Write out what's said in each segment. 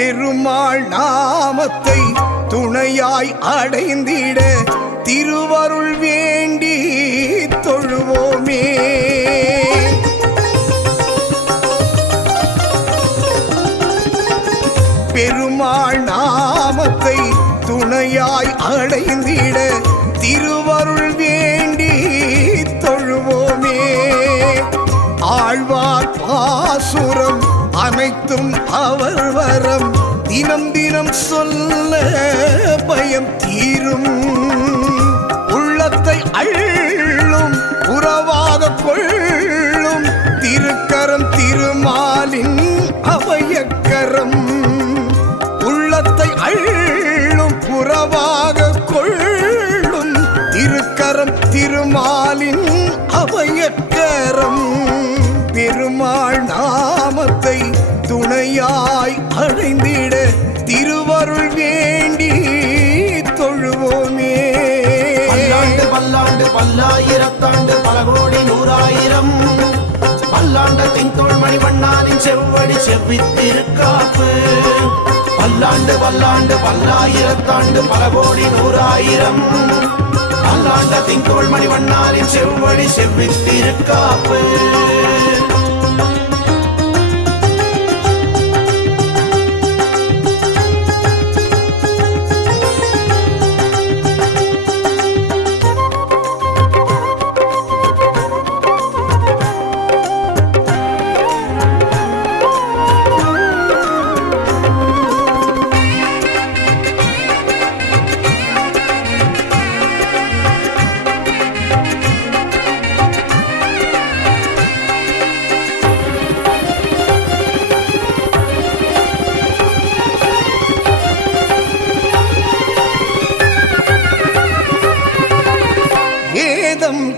பெருமாள் நாமத்தை துணையாய் அடைந்திட திருவருள் வேண்டி தொழுவோமே. பெருமாள் நாமத்தை துணையாய் அடைந்திட திருவருள் வேண்டி தொழுவோமே. ஆழ்வார் பாசுரம் அனைத்தும் அவர் வரம் தினம் தினம் சொல்ல பயம் தீரும். உள்ளத்தை அள்ளும் உறவாக கொள்ளும் திருக்கரம் திருமாலின் அபயக்கரம். உள்ளத்தை அள்ளும் புறவாக கொள்ளும் திருக்கரம் திருமாலின் அபயக்கரம். பெருமாள் நாமத்தை துணையாய் அடைந்திட திருவருள் வேண்டி தொழுவோமே. பல்லாண்டு பல்லாண்டு பல்லாயிரத்தாண்டு பல கோடி நூறாயிரம் பல்லாண்டத்தின் தோள்மணி வண்ணாரின் செவ்வடி செவ்வித்திருக்காப்பு. பல்லாண்டு பல்லாண்டு பல்லாயிரத்தாண்டு பல கோடி நூறாயிரம் பல்லாண்டத்தின் தோள்மணி வண்ணாரின் செவ்வடி செவ்வித்திருக்காப்பு.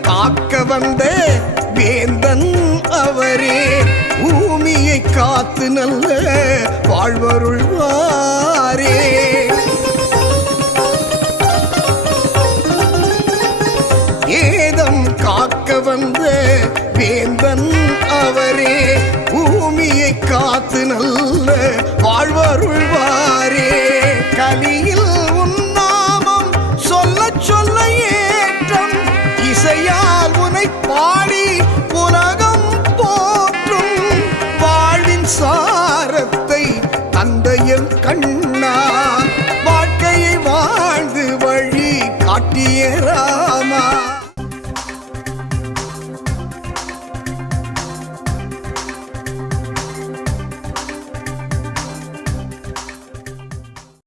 காக்க வந்த வேந்தன் அவரே பூமியை காத்து நல்ல வாழ்வருள்வாரே. ஏதம் காக்க வந்த வேந்தன் அவரே பூமியை காத்து நல்ல வாழ்வருள்வாரே. கலியில் உன்னாமம் சொல்ல சொல்ல ஏற்றம் இசையால் உனை பாடி